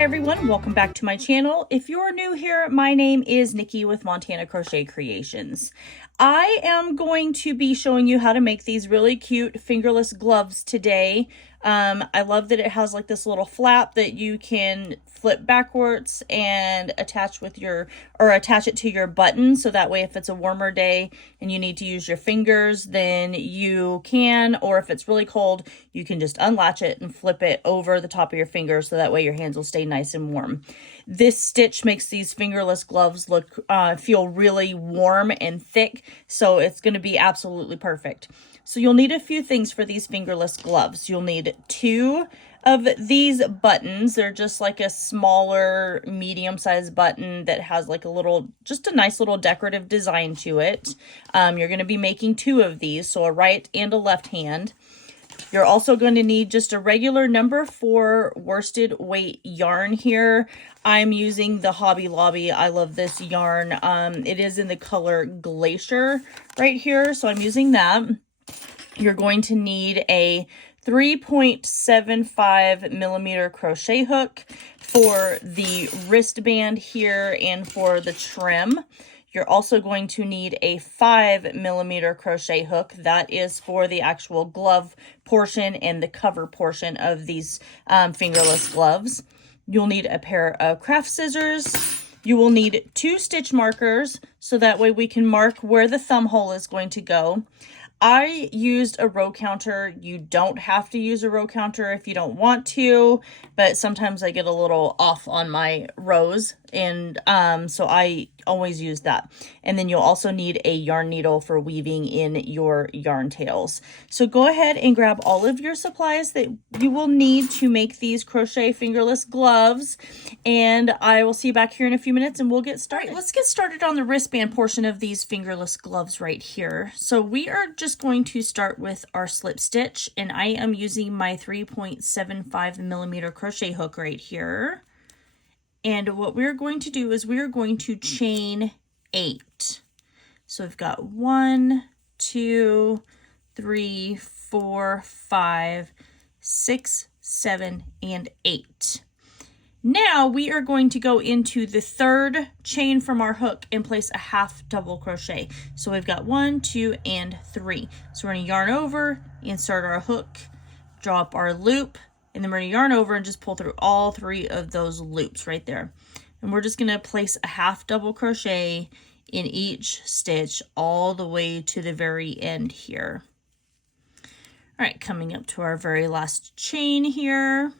Everyone, welcome back to my channel. If you're new here, my name is Nikki with Montana Crochet Creations. I am going to be showing you how to make these really cute fingerless gloves today. I love that it has like this little flap that you can flip backwards and attach with your, or attach it to your button. So that way, if it's a warmer day and you need to use your fingers, then you can, or if it's really cold, you can just unlatch it and flip it over the top of your fingers. So that way your hands will stay nice and warm. This stitch makes these fingerless gloves look, feel really warm and thick. So it's going to be absolutely perfect. So you'll need a few things for these fingerless gloves. You'll need 2 of these buttons. They're just like a smaller medium-sized button that has like a little, just a nice little decorative design to it. You're going to be making 2 of these, so a right and a left hand. You're also going to need just a regular number 4 worsted weight yarn here. I'm using the Hobby Lobby. I love this yarn. It is in the color Glacier right here, so I'm using that. You're going to need a 3.75 millimeter crochet hook for the wristband here and for the trim. You're also going to need a 5 millimeter crochet hook. That is for the actual glove portion and the cover portion of these fingerless gloves. You'll need a pair of craft scissors. You will need 2 stitch markers, so that way we can mark where the thumb hole is going to go. I used a row counter. You don't have to use a row counter if you don't want to, but sometimes I get a little off on my rows, and so I always use that. And then you'll also need a yarn needle for weaving in your yarn tails. So go ahead and grab all of your supplies that you will need to make these crochet fingerless gloves, and I will see you back here in a few minutes and we'll get started. All right, let's get started on the wristband portion of these fingerless gloves right here. So we are just going to start with our slip stitch, and I am using my 3.75 millimeter crochet hook right here. And what we're going to do is we're going to chain 8. So we've got 1, 2, 3, 4, 5, 6, 7, and 8. Now we are going to go into the 3rd chain from our hook and place a half double crochet. So we've got 1, 2, and 3. So we're going to yarn over, insert our hook, draw up our loop, and then we're going to yarn over and just pull through all 3 of those loops right there. And we're just going to place a half double crochet in each stitch all the way to the very end here. All right, coming up to our very last chain here,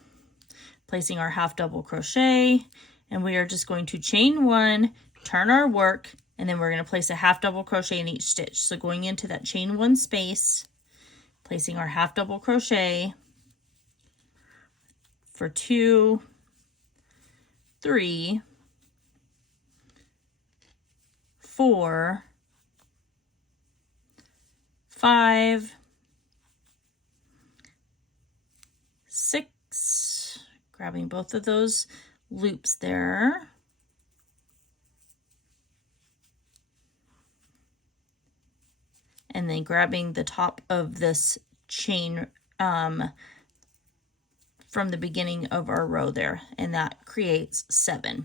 placing our half double crochet, and we are just going to chain 1, turn our work, and then we're going to place a half double crochet in each stitch. So going into that chain 1 space, placing our half double crochet for 2, 3, 4, 5, 6, grabbing both of those loops there, and then grabbing the top of this chain from the beginning of our row there, and that creates 7.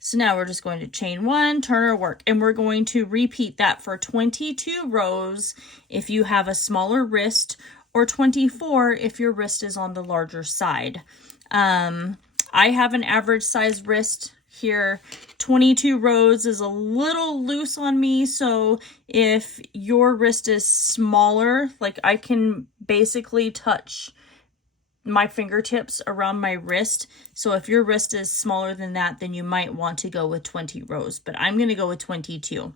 So now we're just going to chain 1, turn our work, and we're going to repeat that for 22 rows if you have a smaller wrist, or 24 if your wrist is on the larger side. I have an average size wrist here. 22 rows is a little loose on me, so if your wrist is smaller, like I can basically touch my fingertips around my wrist. So if your wrist is smaller than that, then you might want to go with 20 rows, but I'm going to go with 22.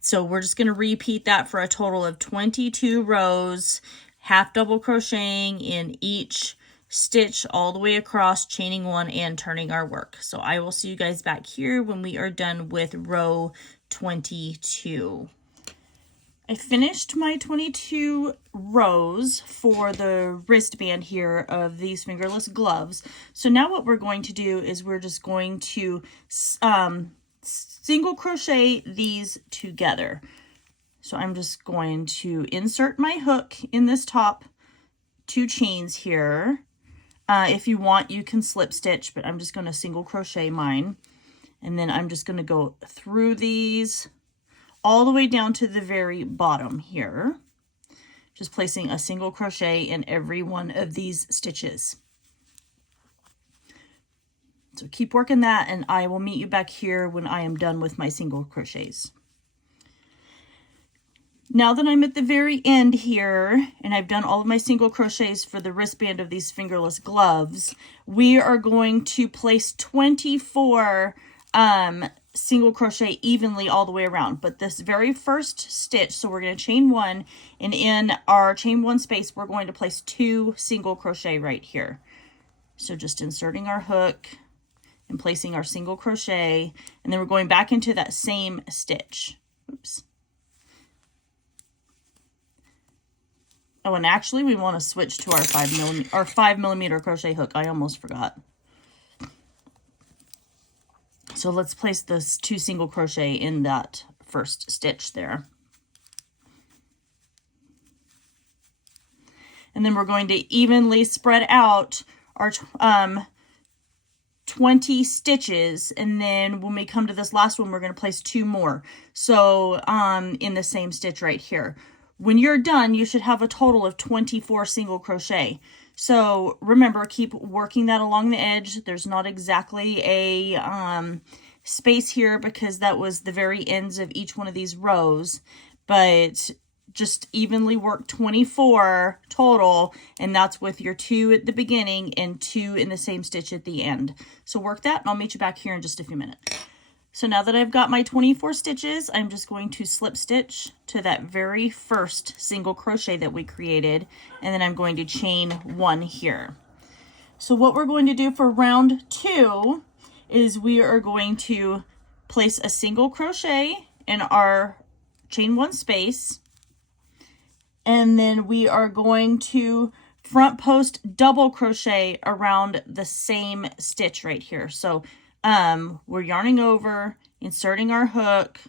So we're just going to repeat that for a total of 22 rows, half double crocheting in each stitch all the way across, chaining 1 and turning our work. So I will see you guys back here when we are done with row 22. I finished my 22 rows for the wristband here of these fingerless gloves. So now what we're going to do is we're just going to single crochet these together. So I'm just going to insert my hook in this top 2 chains here. If you want, you can slip stitch, but I'm just going to single crochet mine. And then I'm just going to go through these all the way down to the very bottom here. Just placing a single crochet in every one of these stitches. So keep working that, and I will meet you back here when I am done with my single crochets. Now that I'm at the very end here, and I've done all of my single crochets for the wristband of these fingerless gloves, we are going to place 24 single crochet evenly all the way around. But this very first stitch, so we're going to chain one, and in our chain one space, we're going to place 2 single crochet right here. So just inserting our hook and placing our single crochet, and then we're going back into that same stitch. Oops. Oh, and actually we want to switch to our 5 millimeter crochet hook. I almost forgot. So let's place this 2 single crochet in that first stitch there. And then we're going to evenly spread out our 20 stitches, and then when we come to this last one, we're going to place 2 more. So in the same stitch right here. When you're done, you should have a total of 24 single crochet. So remember, keep working that along the edge. There's not exactly a space here because that was the very ends of each one of these rows, but just evenly work 24 total, and that's with your 2 at the beginning and 2 in the same stitch at the end. So work that, and I'll meet you back here in just a few minutes. So now that I've got my 24 stitches, I'm just going to slip stitch to that very first single crochet that we created, and then I'm going to chain 1 here. So what we're going to do for round 2 is we are going to place a single crochet in our chain 1 space, and then we are going to front post double crochet around the same stitch right here. So we're yarning over, inserting our hook,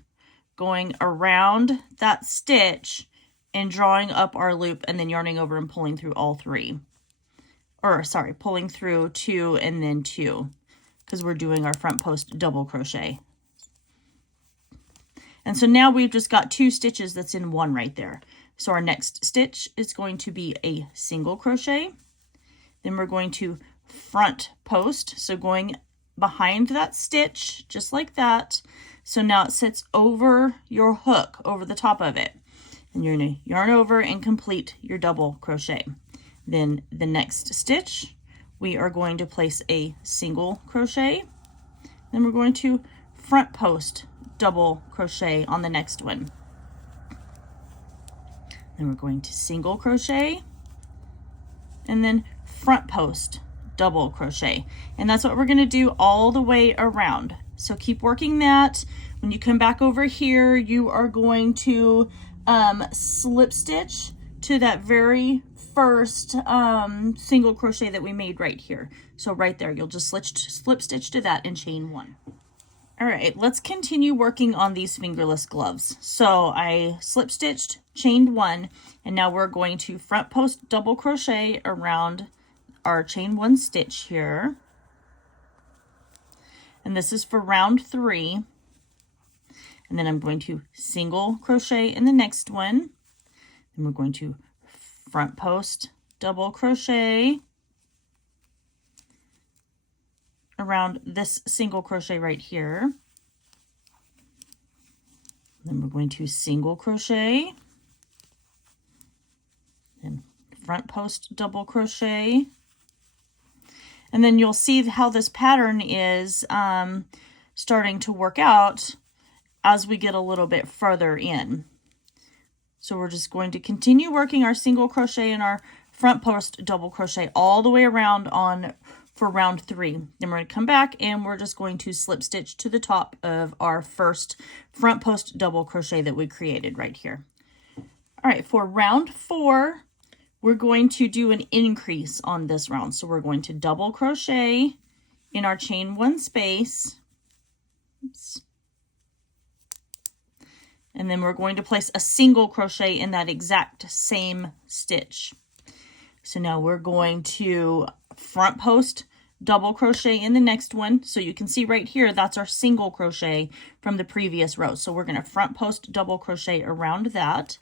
going around that stitch and drawing up our loop, and then yarning over and pulling through all 3. Or sorry, pulling through 2 and then 2, because we're doing our front post double crochet. And so now we've just got 2 stitches that's in 1 right there. So our next stitch is going to be a single crochet. Then we're going to front post, so going behind that stitch, just like that. So now it sits over your hook, over the top of it. And you're going to yarn over and complete your double crochet. Then the next stitch, we are going to place a single crochet. Then we're going to front post double crochet on the next one. Then we're going to single crochet and then front post double crochet, and that's what we're going to do all the way around. So keep working that. When you come back over here, you are going to slip stitch to that very first single crochet that we made right here. So right there, you'll just slip stitch to that and chain 1. All right, let's continue working on these fingerless gloves. So I slip stitched, chained 1, and now we're going to front post double crochet around our chain 1 stitch here. And this is for round 3. And then I'm going to single crochet in the next one. And we're going to front post double crochet around this single crochet right here. Then we're going to single crochet and front post double crochet. And then you'll see how this pattern is starting to work out as we get a little bit further in. So we're just going to continue working our single crochet and our front post double crochet all the way around for round 3. Then we're going to come back and we're just going to slip stitch to the top of our first front post double crochet that we created right here. All right, for round 4, we're going to do an increase on this round. So we're going to double crochet in our chain 1 space. Oops. And then we're going to place a single crochet in that exact same stitch. So now we're going to front post double crochet in the next one. So you can see right here, that's our single crochet from the previous row. So we're going to front post double crochet around that.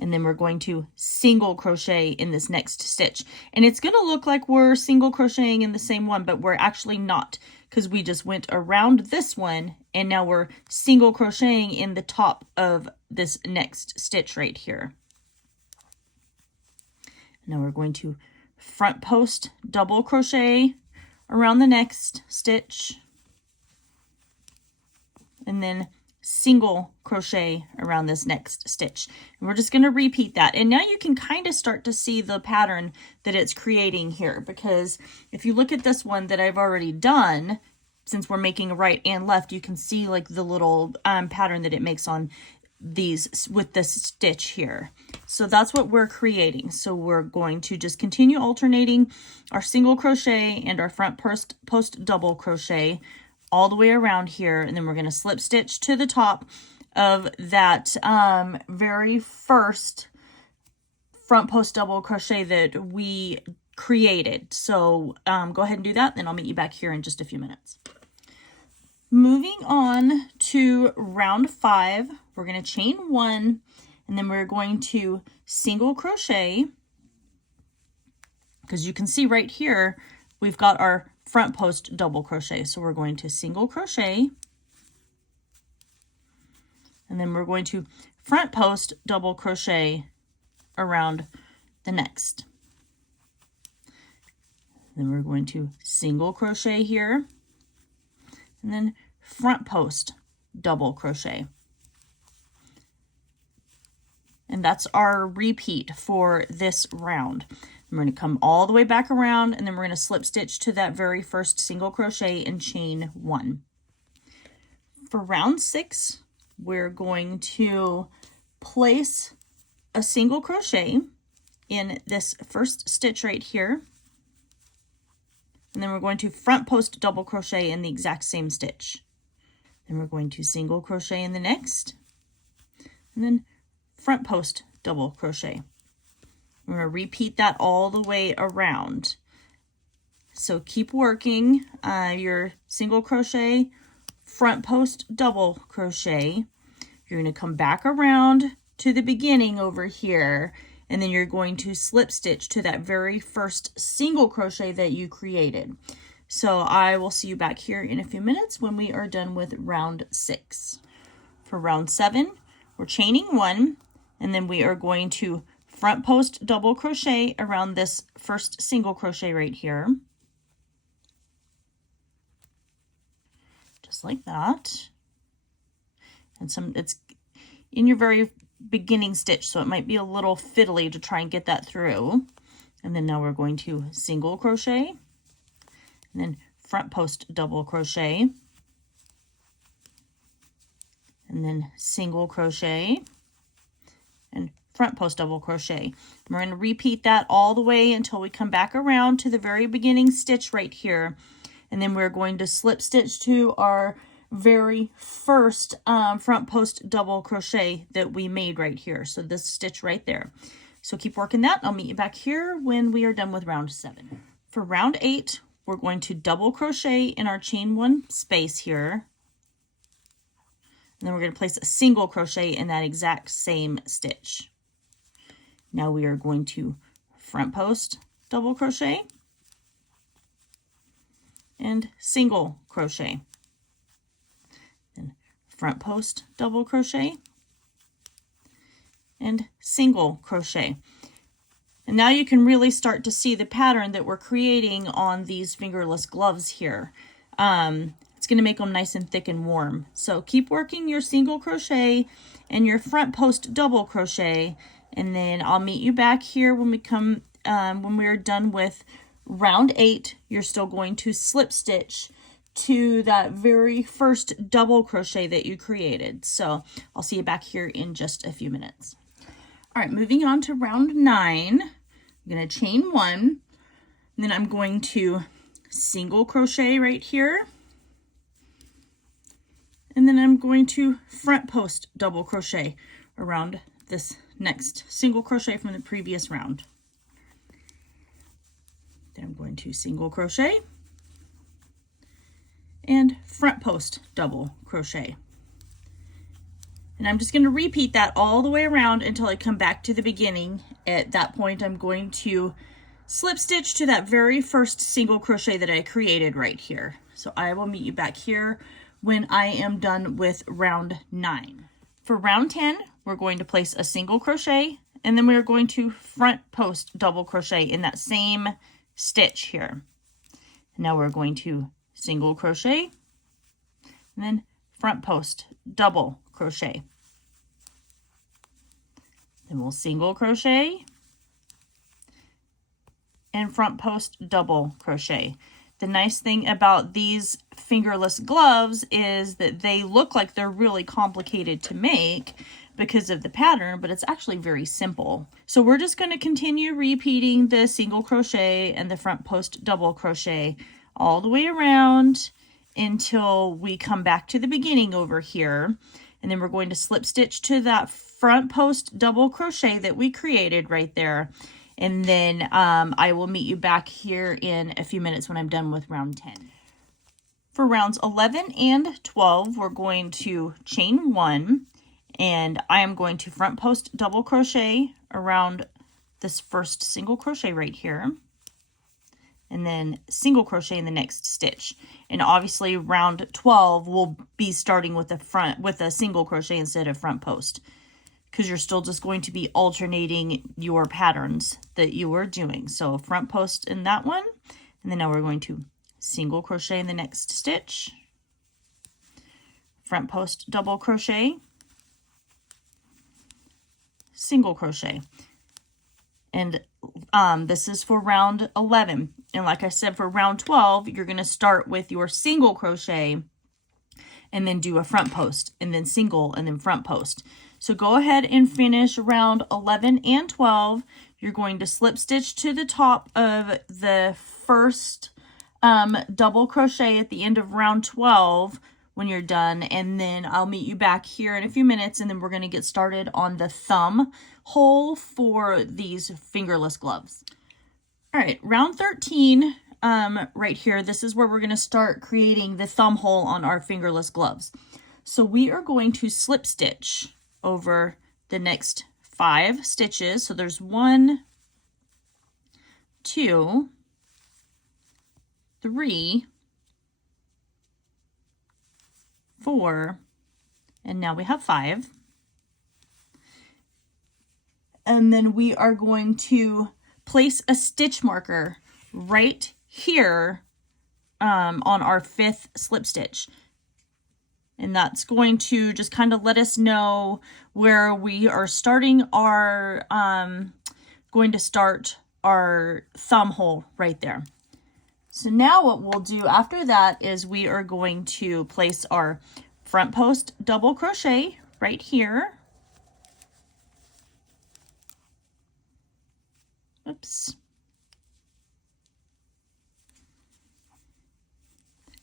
And then we're going to single crochet in this next stitch. And it's going to look like we're single crocheting in the same one, but we're actually not, because we just went around this one and now we're single crocheting in the top of this next stitch right here. Now we're going to front post double crochet around the next stitch, and then single crochet around this next stitch. And we're just going to repeat that. And now you can kind of start to see the pattern that it's creating here, because if you look at this one that I've already done, since we're making a right and left, you can see like the little pattern that it makes on these with this stitch here. So that's what we're creating. So we're going to just continue alternating our single crochet and our front post double crochet all the way around here, and then we're going to slip stitch to the top of that very first front post double crochet that we created. So go ahead and do that, then I'll meet you back here in just a few minutes. Moving on to round 5, we're going to chain 1, and then we're going to single crochet, because you can see right here we've got our front post double crochet. So we're going to single crochet, and then we're going to front post double crochet around the next. Then we're going to single crochet here, and then front post double crochet. And that's our repeat for this round. We're going to come all the way back around, and then we're going to slip stitch to that very first single crochet and chain 1. For round 6, we're going to place a single crochet in this first stitch right here, and then we're going to front post double crochet in the exact same stitch. Then we're going to single crochet in the next, and then front post double crochet. We're going to repeat that all the way around. So keep working your single crochet, front post double crochet. You're going to come back around to the beginning over here, and then you're going to slip stitch to that very first single crochet that you created. So I will see you back here in a few minutes when we are done with round 6. For round 7, we're chaining 1, and then we are going to front post double crochet around this first single crochet right here. Just like that. And it's in your very beginning stitch, so it might be a little fiddly to try and get that through. And then now we're going to single crochet, and then front post double crochet, and then single crochet, and front post double crochet. We're going to repeat that all the way until we come back around to the very beginning stitch right here, and then we're going to slip stitch to our very first front post double crochet that we made right here. So this stitch right there. So keep working that. I'll meet you back here when we are done with round 7. For round 8, we're going to double crochet in our chain 1 space here, and then we're going to place a single crochet in that exact same stitch. Now we are going to front post double crochet and single crochet, then front post double crochet and single crochet. And now you can really start to see the pattern that we're creating on these fingerless gloves here. It's going to make them nice and thick and warm. So keep working your single crochet and your front post double crochet, and then I'll meet you back here when we come when we're done with round 8. You're still going to slip stitch to that very first double crochet that you created. So I'll see you back here in just a few minutes. All right, moving on to round 9. I'm going to chain 1, and then I'm going to single crochet right here, and then I'm going to front post double crochet around this next single crochet from the previous round. Then I'm going to single crochet and front post double crochet. And I'm just going to repeat that all the way around until I come back to the beginning. At that point, I'm going to slip stitch to that very first single crochet that I created right here. So I will meet you back here when I am done with round 9. For round 10, we're going to place a single crochet, and then we're going to front post double crochet in that same stitch here. Now we're going to single crochet and then front post double crochet. Then we'll single crochet and front post double crochet. The nice thing about these fingerless gloves is that they look like they're really complicated to make because of the pattern, but it's actually very simple. So we're just going to continue repeating the single crochet and the front post double crochet all the way around until we come back to the beginning over here. And then we're going to slip stitch to that front post double crochet that we created right there. And then I will meet you back here in a few minutes when I'm done with round 10. For rounds 11 and 12, we're going to chain 1, and I am going to front post double crochet around this first single crochet right here, and then single crochet in the next stitch. And obviously round 12 will be starting with a single crochet instead of front post, because you're still just going to be alternating your patterns that you are doing. So front post in that one, and then now we're going to single crochet in the next stitch, front post double crochet, single crochet. And this is for round 11. And like I said, for round 12, you're going to start with your single crochet and then do a front post, and then single, and then front post. So go ahead and finish round 11 and 12. You're going to slip stitch to the top of the first double crochet at the end of round 12 when you're done, and then I'll meet you back here in a few minutes, and then we're going to get started on the thumb hole for these fingerless gloves. All right, round 13, right here, this is where we're going to start creating the thumb hole on our fingerless gloves. So we are going to slip stitch over the next 5 stitches. So there's 1, 2, 3, 4, and now we have 5. And then we are going to place a stitch marker right here on our 5th slip stitch. And that's going to just kind of let us know where we are starting our, going to start our thumb hole right there. So now what we'll do after that is we are going to place our front post double crochet right here. Oops.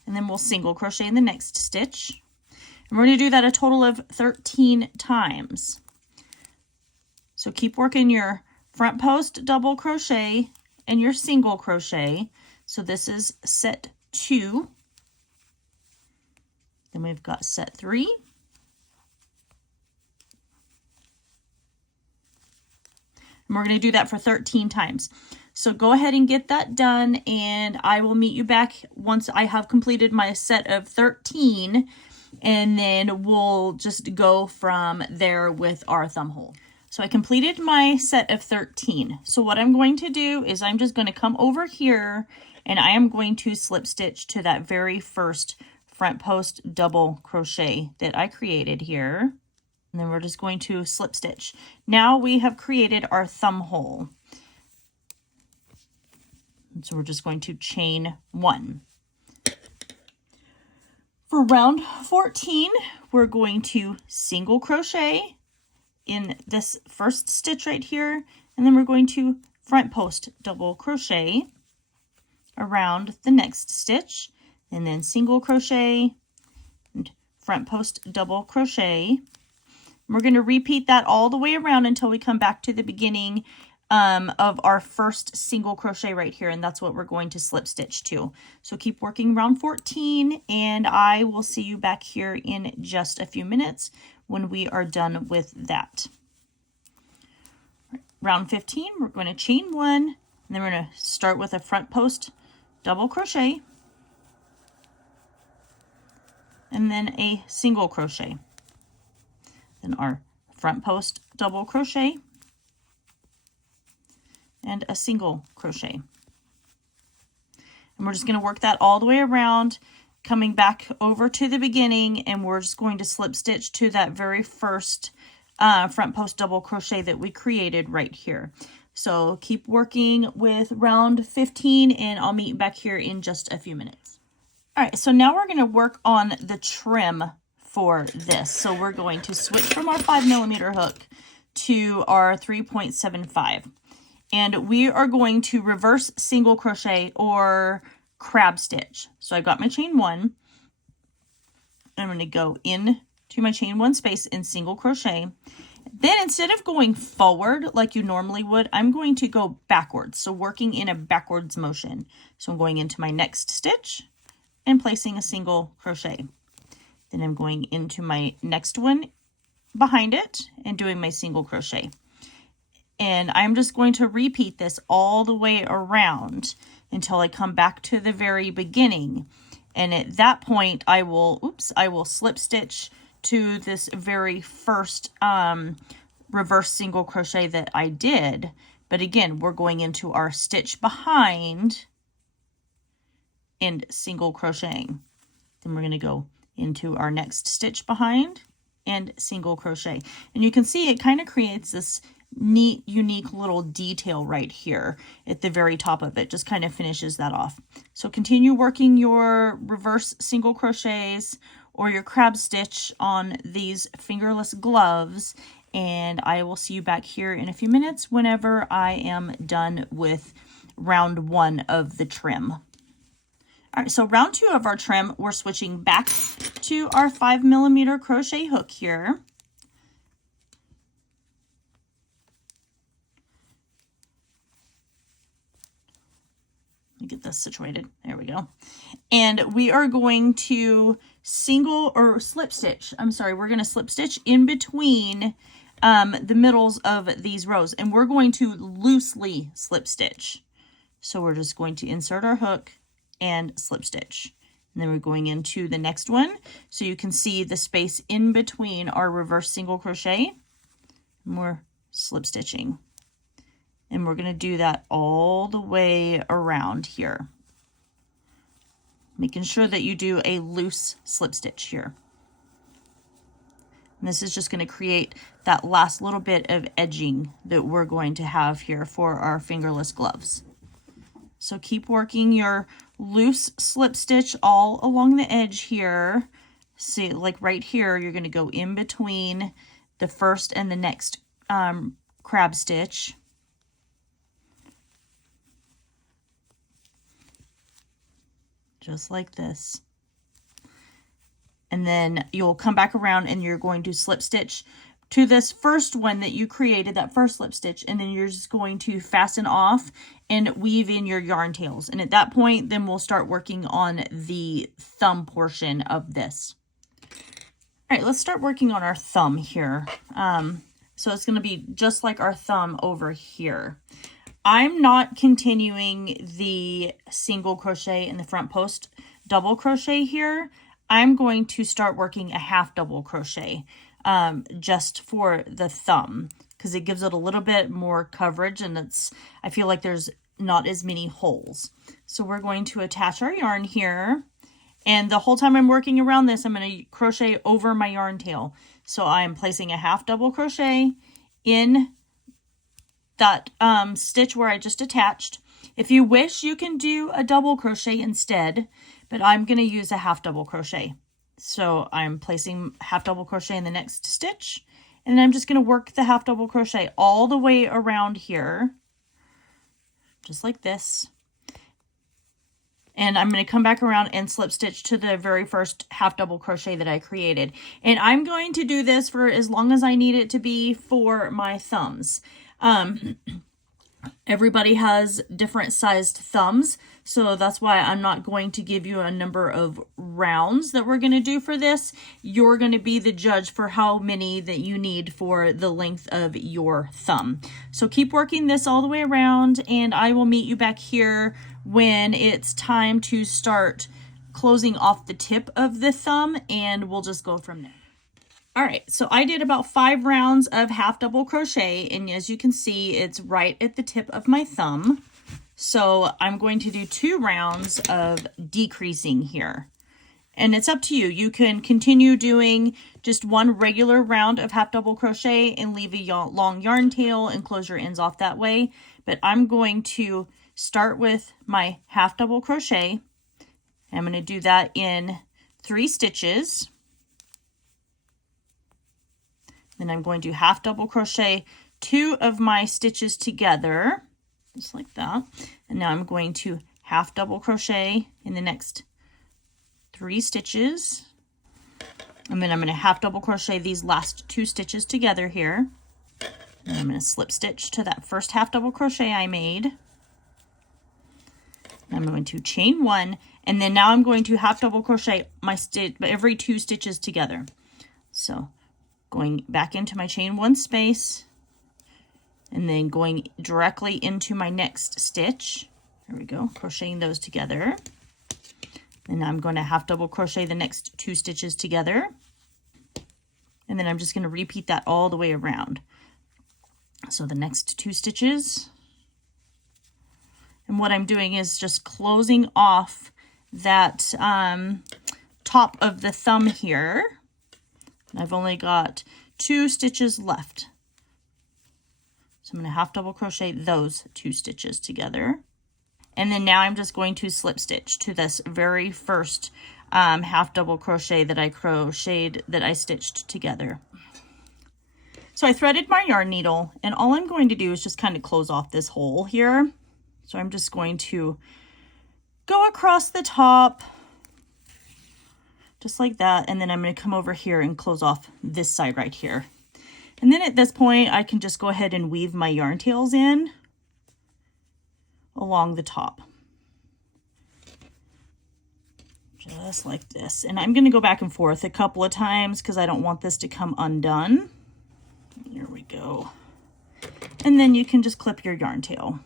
And then we'll single crochet in the next stitch. And we're going to do that a total of 13 times. So keep working your front post double crochet and your single crochet. So this is set 2. Then we've got set 3. And we're going to do that for 13 times. So go ahead and get that done, and I will meet you back once I have completed my set of 13, and then we'll just go from there with our thumb hole. So I completed my set of 13. So what I'm going to do is I'm just going to come over here, and I am going to slip stitch to that very first front post double crochet that I created here. And then we're just going to slip stitch. Now we have created our thumb hole. And so we're just going to chain 1. For round 14, we're going to single crochet in this first stitch right here, and then we're going to front post double crochet around the next stitch, and then single crochet and front post double crochet. We're going to repeat that all the way around until we come back to the beginning of our first single crochet right here, and that's what we're going to slip stitch to. So keep working round 14, and I will see you back here in just a few minutes when we are done with that. Round 15, we're going to chain 1, and then we're going to start with a front post double crochet, and then a single crochet. Then our front post double crochet, and a single crochet. And we're just going to work that all the way around, coming back over to the beginning, and we're just going to slip stitch to that very first front post double crochet that we created right here. So keep working with round 15, and I'll meet you back here in just a few minutes. All right, so now we're going to work on the trim for this. So we're going to switch from our 5mm hook to our 3.75. And we are going to reverse single crochet or crab stitch. So I've got my chain 1. I'm going to go in to my chain 1 space in single crochet. Then instead of going forward like you normally would, I'm going to go backwards. So working in a backwards motion. So I'm going into my next stitch and placing a single crochet. Then I'm going into my next one behind it and doing my single crochet. And I'm just going to repeat this all the way around until I come back to the very beginning. And at that point, I will slip stitch to this very first reverse single crochet that I did. But again, we're going into our stitch behind and single crocheting. Then we're going to go into our next stitch behind and single crochet. And you can see it kind of creates this neat, unique little detail right here at the very top of it. Just kind of finishes that off. So continue working your reverse single crochets or your crab stitch on these fingerless gloves, and I will see you back here in a few minutes whenever I am done with round 1 of the trim. All right, so round 2 of our trim, we're switching back to our 5mm crochet hook here. Get this situated. There we go. And we are going to slip stitch. We're going to slip stitch in between the middles of these rows, and we're going to loosely slip stitch. So we're just going to insert our hook and slip stitch. And then we're going into the next one. So you can see the space in between our reverse single crochet, and we're slip stitching. And we're going to do that all the way around here, making sure that you do a loose slip stitch here. And this is just going to create that last little bit of edging that we're going to have here for our fingerless gloves. So keep working your loose slip stitch all along the edge here. See, like right here, you're going to go in between the first and the next crab stitch. Just like this. And then you'll come back around and you're going to slip stitch to this first one that you created, that first slip stitch, and then you're just going to fasten off and weave in your yarn tails. And at that point, then we'll start working on the thumb portion of this. All right, let's start working on our thumb here. So it's going to be just like our thumb over here. I'm not continuing the single crochet in the front post double crochet here. I'm going to start working a half double crochet just for the thumb, because it gives it a little bit more coverage, and I feel like there's not as many holes. So we're going to attach our yarn here, and the whole time I'm working around this, I'm going to crochet over my yarn tail. So I'm placing a half double crochet in that stitch where I just attached. If you wish, you can do a double crochet instead, but I'm going to use a half double crochet. So I'm placing half double crochet in the next stitch, and I'm just going to work the half double crochet all the way around here, just like this. And I'm going to come back around and slip stitch to the very first half double crochet that I created. And I'm going to do this for as long as I need it to be for my thumbs. Everybody has different sized thumbs, so that's why I'm not going to give you a number of rounds that we're going to do for this. You're going to be the judge for how many that you need for the length of your thumb. So keep working this all the way around, and I will meet you back here when it's time to start closing off the tip of the thumb, and we'll just go from there. All right, so I did about 5 rounds of half double crochet, and as you can see, it's right at the tip of my thumb. So I'm going to do 2 rounds of decreasing here. And it's up to you. You can continue doing just 1 regular round of half double crochet and leave a long yarn tail and close your ends off that way. But I'm going to start with my half double crochet. I'm going to do that in 3 stitches. Then I'm going to half double crochet 2 of my stitches together, just like that. And now I'm going to half double crochet in the next 3 stitches. And then I'm going to half double crochet these last 2 stitches together here. And I'm going to slip stitch to that first half double crochet I made. I'm going to chain 1, and then now I'm going to half double crochet my every 2 stitches together. So going back into my chain 1 space, and then going directly into my next stitch. There we go, crocheting those together. And now I'm going to half double crochet the next 2 stitches together. And then I'm just going to repeat that all the way around. So the next 2 stitches. And what I'm doing is just closing off that top of the thumb here. I've only got 2 stitches left. So I'm going to half double crochet those 2 stitches together. And then now I'm just going to slip stitch to this very first half double crochet that I stitched together. So I threaded my yarn needle, and all I'm going to do is just kind of close off this hole here. So I'm just going to go across the top, just like that, and then I'm going to come over here and close off this side right here. And then at this point, I can just go ahead and weave my yarn tails in along the top. Just like this. And I'm going to go back and forth a couple of times because I don't want this to come undone. Here we go. And then you can just clip your yarn tail.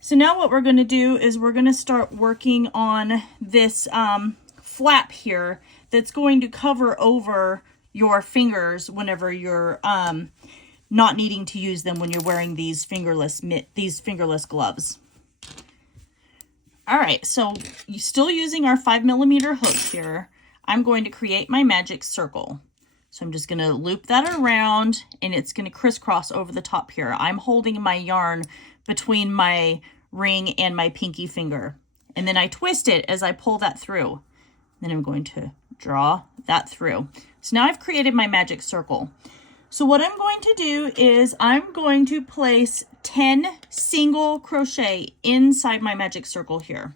So now what we're going to do is we're going to start working on this flap here that's going to cover over your fingers whenever you're not needing to use them when you're wearing these fingerless gloves. All right, so you're still using our 5mm hook here. I'm going to create my magic circle. So I'm just going to loop that around, and it's going to crisscross over the top here. I'm holding my yarn between my ring and my pinky finger, and then I twist it as I pull that through. Then I'm going to draw that through. So now I've created my magic circle. So what I'm going to do is I'm going to place 10 single crochet inside my magic circle here.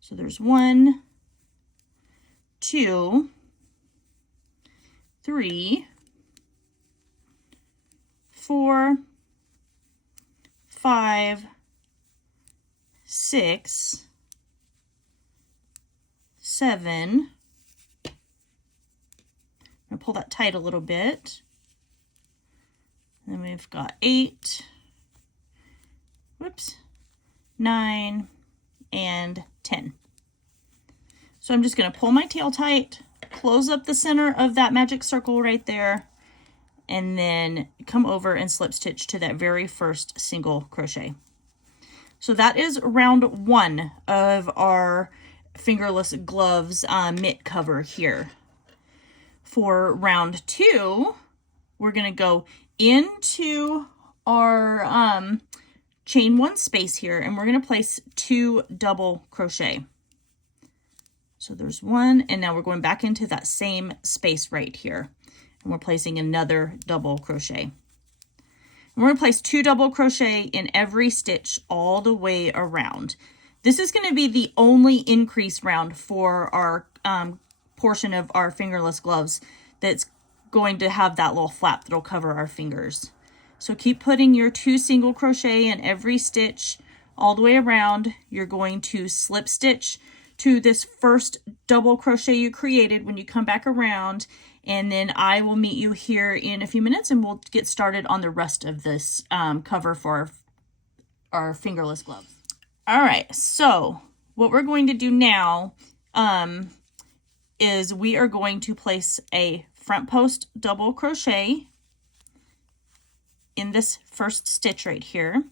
So there's 1, 2, 3, 4, 5, 6, 7. I'm going to pull that tight a little bit. Then we've got 8, 9, and 10. So I'm just going to pull my tail tight, close up the center of that magic circle right there, and then come over and slip stitch to that very first single crochet. So that is round 1 of our Fingerless Gloves mitt cover here. For round 2, we're going to go into our chain 1 space here, and we're going to place 2 double crochet. So there's 1, and now we're going back into that same space right here, and we're placing another double crochet. And we're going to place 2 double crochet in every stitch all the way around. This is going to be the only increase round for our portion of our fingerless gloves that's going to have that little flap that'll cover our fingers. So keep putting your 2 single crochet in every stitch all the way around. You're going to slip stitch to this first double crochet you created when you come back around, and then I will meet you here in a few minutes and we'll get started on the rest of this cover for our fingerless gloves. All right, so what we're going to do now is we are going to place a front post double crochet in this first stitch right here,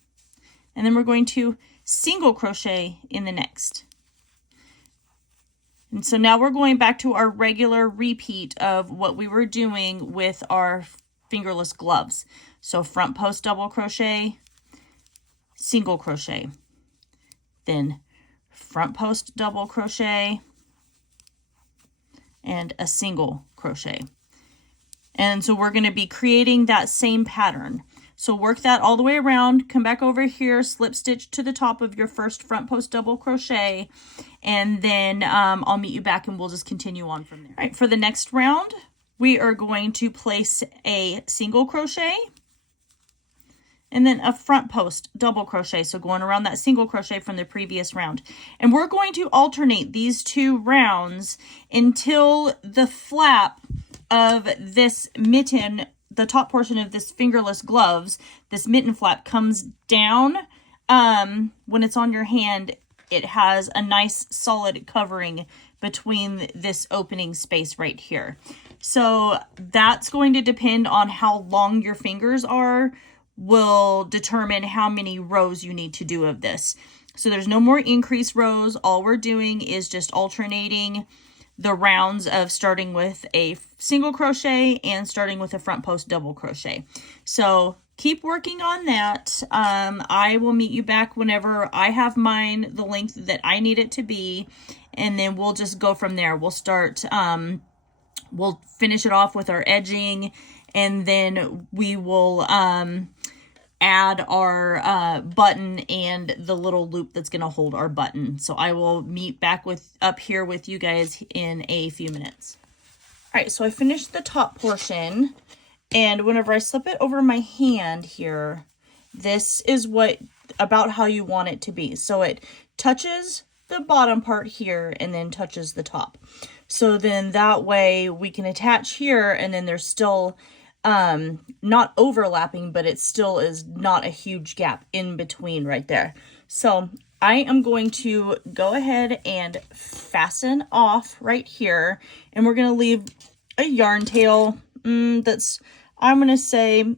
and then we're going to single crochet in the next. And so now we're going back to our regular repeat of what we were doing with our fingerless gloves. So front post double crochet, single crochet, then front post double crochet, and a single crochet. And so we're going to be creating that same pattern. So work that all the way around, come back over here, slip stitch to the top of your first front post double crochet, and then I'll meet you back and we'll just continue on from there. All right, for the next round, we are going to place a single crochet and then a front post double crochet. So going around that single crochet from the previous round. And we're going to alternate these 2 rounds until the flap of this mitten, the top portion of this fingerless gloves, this mitten flap comes down. When it's on your hand, it has a nice solid covering between this opening space right here. So that's going to depend on how long your fingers are, will determine how many rows you need to do of this. So there's no more increased rows. All we're doing is just alternating the rounds of starting with a single crochet and starting with a front post double crochet. So keep working on that. I will meet you back whenever I have mine the length that I need it to be, and then we'll just go from there. We'll start, we'll finish it off with our edging, and then we will add our button and the little loop that's going to hold our button. So I will meet back up here with you guys in a few minutes. All right, so I finished the top portion, and whenever I slip it over my hand here, this is about how you want it to be. So it touches the bottom part here and then touches the top. So then that way we can attach here, and then there's still not overlapping, but it still is not a huge gap in between right there. So I am going to go ahead and fasten off right here, and we're going to leave a yarn tail that's, I'm going to say,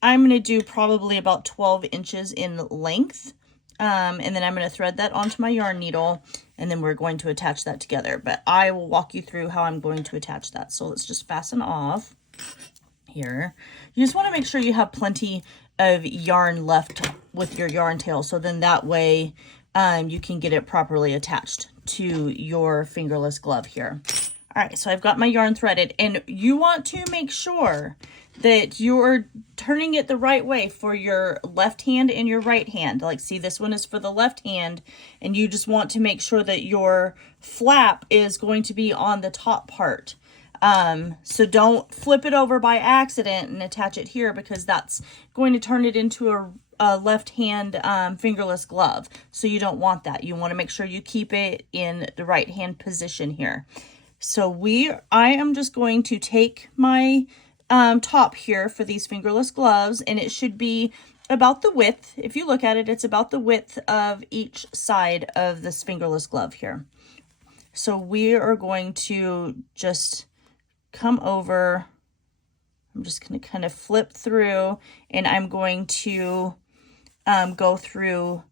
I'm going to do probably about 12 inches in length. And then I'm going to thread that onto my yarn needle, and then we're going to attach that together. But I will walk you through how I'm going to attach that. So let's just fasten off here. You just want to make sure you have plenty of yarn left with your yarn tail, so then that way you can get it properly attached to your fingerless glove here. All right, so I've got my yarn threaded, and you want to make sure that you're turning it the right way for your left hand and your right hand. Like, see, this one is for the left hand, and you just want to make sure that your flap is going to be on the top part. So don't flip it over by accident and attach it here, because that's going to turn it into a left hand fingerless glove. So you don't want that. You want to make sure you keep it in the right hand position here. So I am just going to take my top here for these fingerless gloves, and it should be about the width. If you look at it, it's about the width of each side of this fingerless glove here. So we are going to just come over. I'm just going to kind of flip through, and I'm going to go through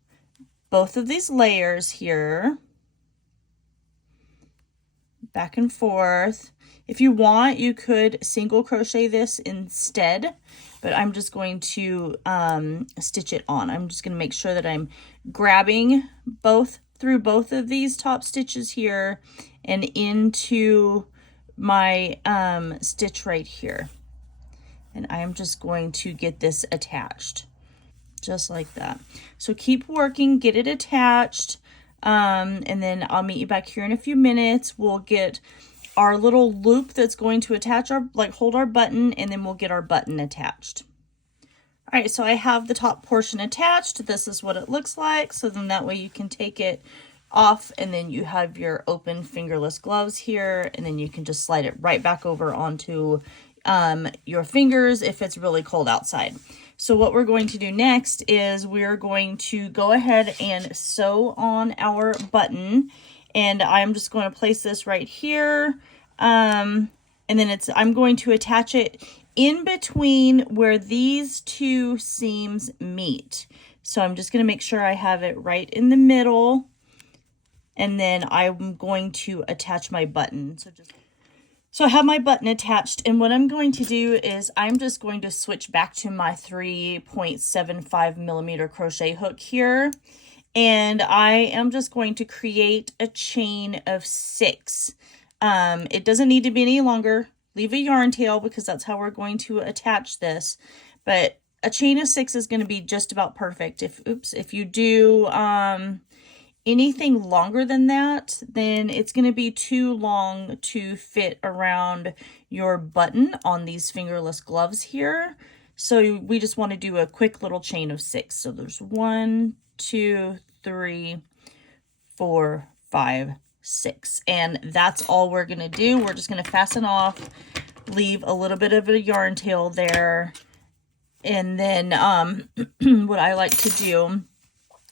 both of these layers here, back and forth. If you want, you could single crochet this instead, but I'm just going to stitch it on. I'm just going to make sure that I'm grabbing through both of these top stitches here and into my stitch right here. And I am just going to get this attached just like that. So keep working, get it attached, and then I'll meet you back here in a few minutes. We'll get our little loop that's going to attach hold our button, and then we'll get our button attached. All right, so I have the top portion attached. This is what it looks like. So then that way you can take it off, and then you have your open fingerless gloves here, and then you can just slide it right back over onto your fingers if it's really cold outside. So what we're going to do next is we're going to go ahead and sew on our button, and I'm just going to place this right here, and then I'm going to attach it in between where these two seams meet. So I'm just going to make sure I have it right in the middle, and then I'm going to attach my button. So I have my button attached, and what I'm going to do is I'm just going to switch back to my 3.75 millimeter crochet hook here, and I am just going to create a chain of 6. It doesn't need to be any longer. Leave a yarn tail because that's how we're going to attach this, but a chain of 6 is going to be just about perfect. If you do anything longer than that, then it's going to be too long to fit around your button on these fingerless gloves here. So we just want to do a quick little chain of 6. So there's 1, 2, 3, 4, 5, 6. And that's all we're going to do. We're just going to fasten off, leave a little bit of a yarn tail there. And then what I like to do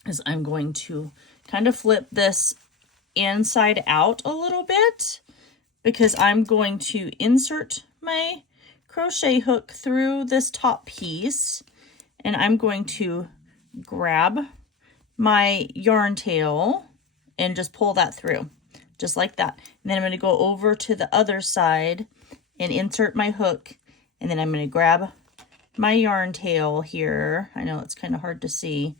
is I'm going to kind of flip this inside out a little bit, because I'm going to insert my crochet hook through this top piece, and I'm going to grab my yarn tail and just pull that through just like that. And then I'm going to go over to the other side and insert my hook, and then I'm going to grab my yarn tail here. I know it's kind of hard to see,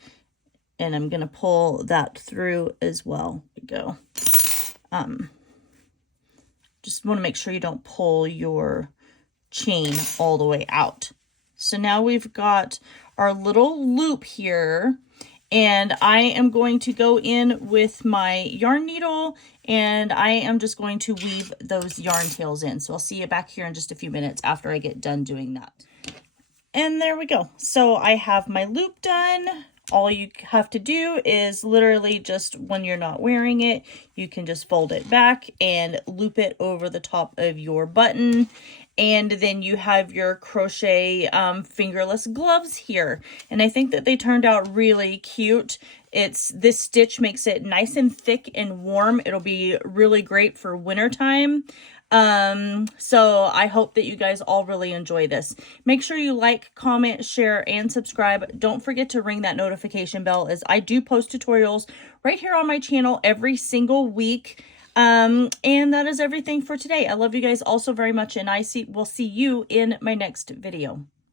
and I'm going to pull that through as well. There we go. Just want to make sure you don't pull your chain all the way out. So now we've got our little loop here, and I am going to go in with my yarn needle, and I am just going to weave those yarn tails in. So I'll see you back here in just a few minutes after I get done doing that. And there we go. So I have my loop done. All you have to do is literally just, when you're not wearing it, you can just fold it back and loop it over the top of your button. And then you have your crochet fingerless gloves here. And I think that they turned out really cute. This stitch makes it nice and thick and warm. It'll be really great for wintertime. So I hope that you guys all really enjoy this. Make sure you like, comment, share, and subscribe. Don't forget to ring that notification bell, as I do post tutorials right here on my channel every single week. And that is everything for today. I love you guys all so very much, and will see you in my next video.